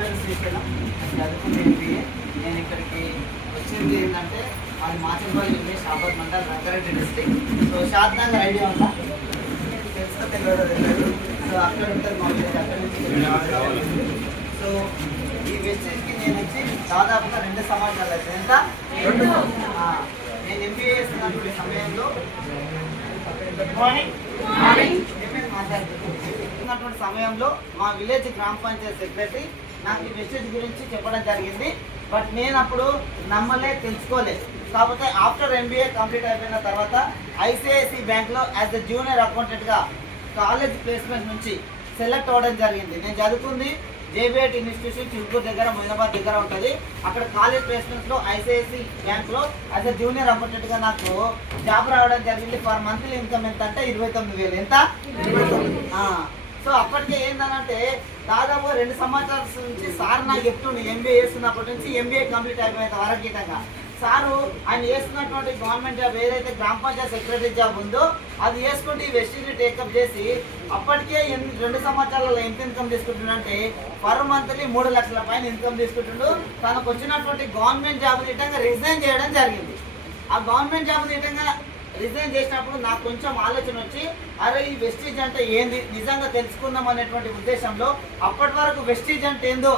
పేరు శ్రీశైలం, చదువుకుంది ఎంబీఏ. నేను ఇక్కడికి వచ్చింది ఏంటంటే అది Machampalli village, Shabad mandal, Rangareddy district. So Shadnagar idea ఉందా? తెలుస్తా తెలియదు. సో అక్కడ ఉంటుంది మా విలేజ్, అక్కడ నుంచి. సో ఈ వెస్టేజ్కి నేను వచ్చి దాదాపుగా 2 సంవత్సరాలు అవుతుంది. ఎంత? నేను ఎంబీఏ చేస్తున్నటువంటి సమయంలో మాట్లాడుతున్నటువంటి సమయంలో మా విలేజ్ గ్రామ పంచాయతీ సెక్రటరీ నాకు ఈ వెస్టేజ్ గురించి చెప్పడం జరిగింది. బట్ నేను అప్పుడు తెలుసుకోలేదు. కాకపోతే ఆఫ్టర్ ఎంబీఏ కంప్లీట్ అయిపోయిన తర్వాత ఐసిఐసి బ్యాంక్లో యాజ్ ఎ జూనియర్ అకౌంటెంట్గా కాలేజ్ ప్లేస్మెంట్ నుంచి సెలెక్ట్ అవ్వడం జరిగింది. నేను చదువుకుంది జేబీఐటి ఇన్స్టిట్యూషన్ చిలుకూరు దగ్గర, మొయినాబాద్ దగ్గర ఉంటుంది. అక్కడ కాలేజ్ ప్లేస్మెంట్స్లో ఐసిఐసి బ్యాంక్లో యాజ్ ఎ జూనియర్ అకౌంటెంట్గా నాకు జాబ్ రావడం జరిగింది. ఫర్ మంత్లీ ఇన్కమ్ ఎంత అంటే 29,000. ఎంత? 29. సో అప్పటికే ఏంటంటే దాదాపు 2 సంవత్సరాల నుంచి సార్ నాకు చెప్తుండే ఎంబీఏ చేస్తున్నప్పటి నుంచి ఎంబీఏ కంప్లీట్ అయిపోయిన వరకీతంగా సారు ఆయన చేస్తున్నటువంటి గవర్నమెంట్ జాబ్ ఏదైతే గ్రామ పంచాయతీ సెక్రటరీ జాబ్ ఉందో అది చేసుకుంటూ ఈ వెస్టిజ్ని టేకప్ చేసి అప్పటికే 2 సంవత్సరాలలో ఎంత ఇన్కమ్ తీసుకుంటుండంటే పర్ మంత్లీ 3 లక్షల పైన ఇన్కమ్ తీసుకుంటుండు. తనకు వచ్చినటువంటి గవర్నమెంట్ జాబ్ నీటంగా రిజైన్ చేయడం జరిగింది. ఆ గవర్నమెంట్ జాబ్ నీటంగా రిజైన్ చేసినప్పుడు నాకు కొంచెం ఆలోచన వచ్చి అరే ఈ వెస్టీజ్ అంటే ఏంది నిజంగా తెలుసుకుందాం అనేటువంటి ఉద్దేశంలో అప్పటి వరకు వెస్టీజ్ అంటే ఏందో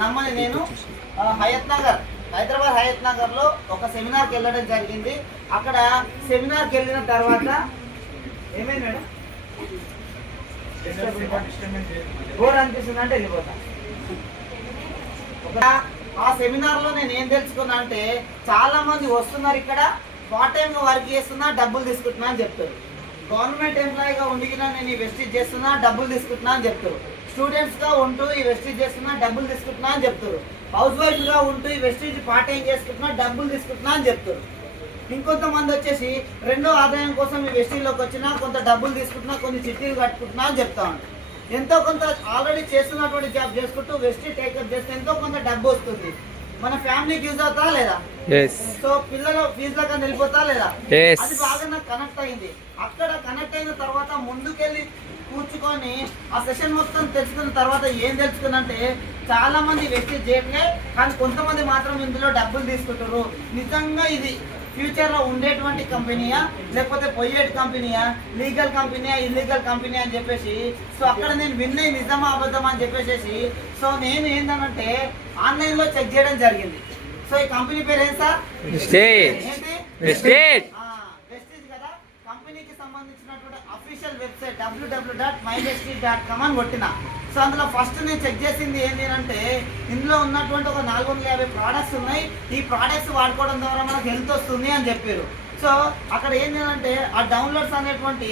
నమ్మని నేను హైదరాబాద్ హయత్ నగర్లో ఒక సెమినార్కి వెళ్ళడం జరిగింది. అక్కడ సెమినార్కి వెళ్ళిన తర్వాత ఏమైంది మేడం? బోర్ అనిపిస్తుంది అంటే వెళ్ళిపోతా. ఆ సెమినార్లో నేను ఏం తెలుసుకున్నా అంటే చాలా మంది వస్తున్నారు, ఇక్కడ పార్ట్ టైంగా వర్క్ చేస్తున్నా, డబ్బులు తీసుకుంటున్నా అని చెప్తారు. గవర్నమెంట్ ఎంప్లాయీగా ఉండిగినా నేను ఈ వెస్టీజ్ చేస్తున్నా, డబ్బులు తీసుకుంటున్నా అని చెప్తారు. స్టూడెంట్స్గా ఉంటూ ఈ వెస్టీజ్ చేస్తున్నా, డబ్బులు తీసుకుంటున్నా అని చెప్తారు. హౌస్ వైఫ్గా ఉంటూ ఈ వెస్టీజ్ పార్ట్ టైం చేసుకుంటున్నా, డబ్బులు తీసుకుంటున్నా అని చెప్తారు. ఇంకొంతమంది వచ్చేసి రెండో ఆదాయం కోసం ఈ వెస్టీజ్లోకి వచ్చినా కొంత డబ్బులు తీసుకుంటున్నా, కొన్ని చిట్టీలు కట్టుకుంటున్నా అని చెప్తా ఉంటారు. ఎంతో కొంత ఆల్రెడీ చేస్తున్నటువంటి జాబ్ చేసుకుంటూ వెస్టీజ్ టేకప్ చేస్తే ఎంతో కొంత డబ్బు వస్తుంది. మన ఫ్యామిలీకి యూజ్ అవుతా లేదా? సో పిల్లలు ఫీజులకు వెళ్ళిపోతా లేదా? అది బాగా నాకు కనెక్ట్ అయింది. అక్కడ కనెక్ట్ అయిన తర్వాత ముందుకెళ్ళి కూర్చుకొని ఆ సెషన్ మొత్తం తెలుసుకున్న తర్వాత ఏం తెలుసుకున్నంటే చాలా మంది వెస్టీజ్ చేయట్లే, కానీ కొంతమంది మాత్రం ఇందులో డబ్బులు తీసుకుంటారు. నిజంగా ఇది ఫ్యూచర్లో ఉండేటువంటి కంపెనీయా లేకపోతే పొయ్యేటి కంపెనీయా, లీగల్ కంపెనీయా, ఇల్లీగల్ కంపెనీ అని చెప్పేసి సో అక్కడ నేను విన్నై నిజమా అబద్ధమా అని చెప్పేసి సో నేను ఏంటంటే ఆన్లైన్లో చెక్ చేయడం జరిగింది. సో ఈ కంపెనీ పేరు ఏం సార్? వెస్టీజ్ కదా. కంపెనీకి సంబంధించినటువంటి అఫీషియల్ వెబ్సైట్ www.mywestige.com అని కొట్టిన. సో అందులో ఫస్ట్ నేను చెక్ చేసింది ఏంటి అంటే ఇందులో ఉన్నటువంటి ఒక 450 ప్రోడక్ట్స్ ఉన్నాయి. ఈ ప్రోడక్ట్స్ వాడుకోవడం ద్వారా మనకు హెల్త్ వస్తుంది అని చెప్పారు. సో అక్కడ ఏంటంటే ఆ డౌన్లోడ్స్ అనేటువంటి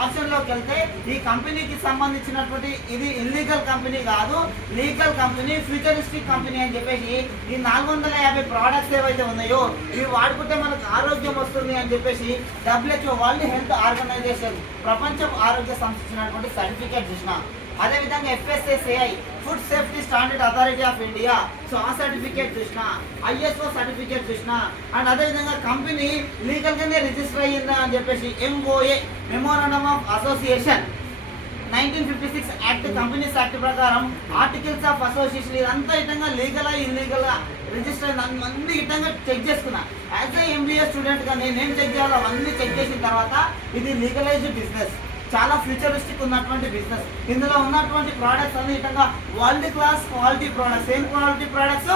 ఆప్షన్లోకి వెళ్తే ఈ కంపెనీకి సంబంధించినటువంటి ఇది ఇల్లీగల్ కంపెనీ కాదు, లీగల్ కంపెనీ, ఫ్యూచరిస్టిక్ కంపెనీ అని చెప్పేసి ఈ 450 ప్రోడక్ట్స్ ఏవైతే ఉన్నాయో ఇవి వాడుకుంటే మనకు ఆరోగ్యం వస్తుంది అని చెప్పేసి WHO వరల్డ్ హెల్త్ ఆర్గనైజేషన్ ప్రపంచ ఆరోగ్య సంస్థ ఇచ్చినటువంటి సర్టిఫికేట్ చూసిన. అదేవిధంగా FSSAI food safety standard authority of India so ఆ సర్టిఫికేట్ చూసిన, ISO సర్టిఫికేట్ చూసిన. అండ్ అదేవిధంగా కంపెనీ లీగల్గానే రిజిస్టర్ అయ్యిందా అని చెప్పేసి MOA memorandum of association 1956 act, companies act ప్రకారం ఆర్టికల్స్ ఆఫ్ అసోసియేషన్ ఇదంతా ఇటంగా లీగల్ ఇల్లీగల్గా రిజిస్టర్ అయిన అన్ని ఇటంగా చెక్ చేసుకున్నా. యాజ్ ఏ MBA స్టూడెంట్గా నేనేం చెక్ చేయాలో అవన్నీ చెక్ చేసిన తర్వాత ఇది లీగలైజ్డ్ బిజినెస్, చాలా ఫ్యూచరిస్టిక్ ఉన్నటువంటి బిజినెస్. ఇందులో ఉన్నటువంటి ప్రోడక్ట్స్ అన్ని విధంగా వరల్డ్ క్లాస్ క్వాలిటీ ప్రోడక్ట్స్. ఏం క్వాలిటీ ప్రోడక్ట్స్?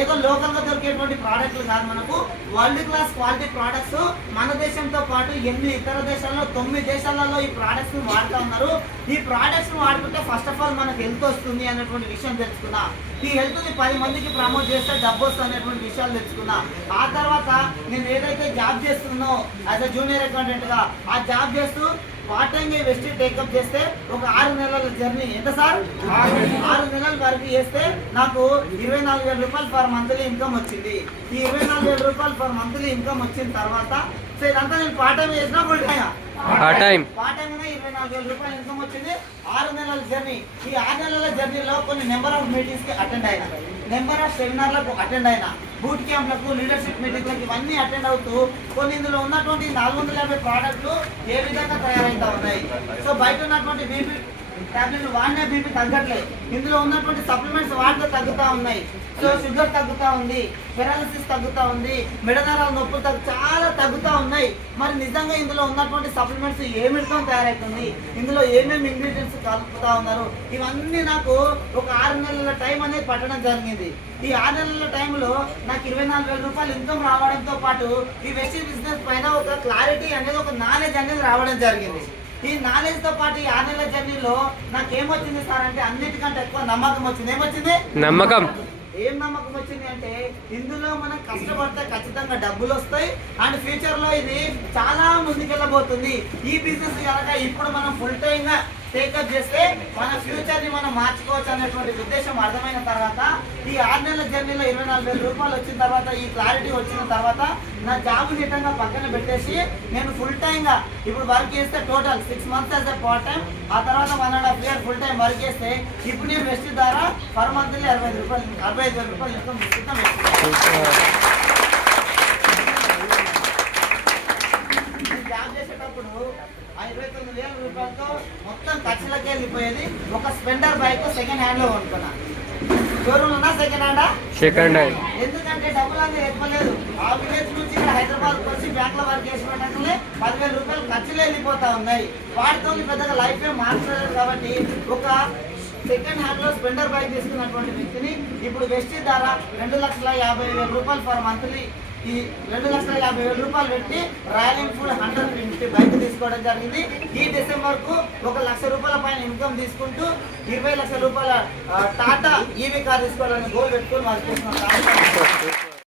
ఏదో లోకల్గా దొరికేటువంటి ప్రోడక్ట్లు కాదు, మనకు వరల్డ్ క్లాస్ క్వాలిటీ ప్రోడక్ట్స్. మన దేశంతో పాటు 8 ఇతర దేశాల్లో 9 దేశాలలో ఈ ప్రోడక్ట్స్ వాడుతూ ఉన్నారు. ఈ ప్రోడక్ట్స్ వాడుకుంటే ఫస్ట్ ఆఫ్ ఆల్ మనకు హెల్త్ వస్తుంది అనేటువంటి విషయం తెలుసుకున్నా. ఈ హెల్త్ని 10 మందికి ప్రమోట్ చేస్తే డబ్బు వస్తుంది అనేటువంటి విషయాలు తెలుసుకున్నా. ఆ తర్వాత నేను ఏదైతే జాబ్ చేస్తున్నానో యాజ్ అ జూనియర్ అకౌంటెంట్గా ఆ జాబ్ చేస్తూ పార్ట్ టైం వెస్టీజ్ టేకప్ చేస్తే ఒక 6 నెలల జర్నీ. ఎంత సార్? 6 నెలల వరకు చేస్తే నాకు 24,000 రూపాయలు పర్ మంత్లీ ఇన్కమ్ వచ్చింది. ఈ 24,000 రూపాయలు పర్ మంత్లీ ఇన్కమ్ వచ్చిన తర్వాత సో ఇదంతా నేను పార్ట్ టైం చేసినా ఫుల్ టైం పార్ట్ టైం 24,000 రూపాయలు ఇన్కమ్ వచ్చింది. 6 నెలల జర్నీ. ఈ 6 నెలల జర్నీలో కొన్ని నెంబర్ ఆఫ్ మీటింగ్స్కి అటెండ్ అయినా, నెంబర్ ఆఫ్ సెమినార్లకు అటెండ్ అయినా, బూట్ క్యాంప్లకు, లీడర్షిప్ మీటింగ్లకు ఇవన్నీ అటెండ్ అవుతూ కొన్ని ఇందులో ఉన్నటువంటి 450 ప్రోడక్ట్లు ఏ విధంగా తయారైతా ఉన్నాయి. సో బయట ఉన్నటువంటి టాబ్లెట్లు వాడినా బీపీ తగ్గట్లేదు. ఇందులో ఉన్నటువంటి సప్లిమెంట్స్ వాడితే తగ్గుతూ ఉన్నాయి. సో షుగర్ తగ్గుతూ ఉంది, పెరాలసిస్ తగ్గుతూ ఉంది, మెడనరాల నొప్పులు చాలా తగ్గుతూ ఉన్నాయి. మరి నిజంగా ఇందులో ఉన్నటువంటి సప్లిమెంట్స్ ఏమిటితో తయారవుతుంది, ఇందులో ఏమేమి ఇంగ్రీడియంట్స్ కలుపుతా ఉన్నారు, ఇవన్నీ నాకు ఒక 6 నెలల టైం అనేది పట్టడం జరిగింది. ఈ 6 నెలల టైంలో నాకు 24,000 రూపాయలు ఇన్కమ్ రావడంతో పాటు ఈ వెస్టిజ్ బిజినెస్ పైన ఒక క్లారిటీ అనేది, ఒక నాలెడ్జ్ అనేది రావడం జరిగింది. ఈ నాలెడ్జ్ తో పాటు ఈ 6 నెలల జర్నీలో నాకు ఏమొచ్చింది సార్ అంటే అన్నిటికంటే ఎక్కువ నమ్మకం వచ్చింది. ఏమొచ్చింది? నమ్మకం. ఏం నమ్మకం వచ్చింది అంటే ఇందులో మనం కష్టపడితే ఖచ్చితంగా డబ్బులు వస్తాయి అండ్ ఫ్యూచర్ లో ఇది చాలా ముందుకెళ్ళబోతుంది. ఈ బిజినెస్ కనుక ఇప్పుడు మనం ఫుల్ టైమ్ గా టేకప్ చేస్తే మన ఫ్యూచర్ ని మనం మార్చుకోవచ్చు అనేటువంటి ఉద్దేశం అర్థమైన తర్వాత ఈ 6 నెలల జర్నీలో 24,000 రూపాయలు వచ్చిన తర్వాత, ఈ క్లారిటీ వచ్చిన తర్వాత నా జాబ్ నిజంగా పక్కన పెట్టేసి నేను ఫుల్ టైమ్ గా ఇప్పుడు వర్క్ చేస్తే total 6 months as a part time, ఆ తర్వాత 1.5 year ఫుల్ టైం వర్క్ చేస్తే ఇప్పుడు నేను వెస్ట్ ద్వారా పర్ మంత్ 45,000 రూపాయలు ఇన్కమ్ తీసుకుంటాం. జాబ్ చేసేటప్పుడు 29,000 రూపాయలతో మొత్తం ఖర్చులకి వెళ్ళిపోయేది. ఒక స్పెండర్ బైక్ సెకండ్ హ్యాండ్ లో కొనుక్కున్నా. షోరూమ్ ఉన్నా సెకండ్ హ్యాండా? Second hand. ఎందుకంటే డబ్బులు అనేది ఎక్కువలేదు. ఆ విలేజ్ నుంచి ఇక్కడ హైదరాబాద్ వచ్చి బ్యాంక్ లో వర్క్ చేసినట్లే 10,000 రూపాయలు ఖర్చులు వెళ్ళిపోతా ఉన్నాయి. వాటితో పెద్దగా లైఫ్ ఏం మార్చలేదు. కాబట్టి ఒక సెకండ్ హ్యాండ్ లో స్పెండర్ బైక్ తీసుకున్నటువంటి వ్యక్తిని ఇప్పుడు వెస్టిజ్ ద్వారా 2,50,000 రూపాయలు పర్ మంత్లీ, ఈ 2,50,000 రూపాయలు పెట్టి రాయల్ ఎన్ఫీల్డ్ 150 బైక్ తీసుకోవడం జరిగింది. ఈ డిసెంబర్ కు 1,00,000 రూపాయల పైన ఇన్కమ్ తీసుకుంటూ 20 లక్షల రూపాయల టాటా ఈవీ కార్ తీసుకోవాలని గోల్ పెట్టుకుని వర్క్ చేస్తున్నాం.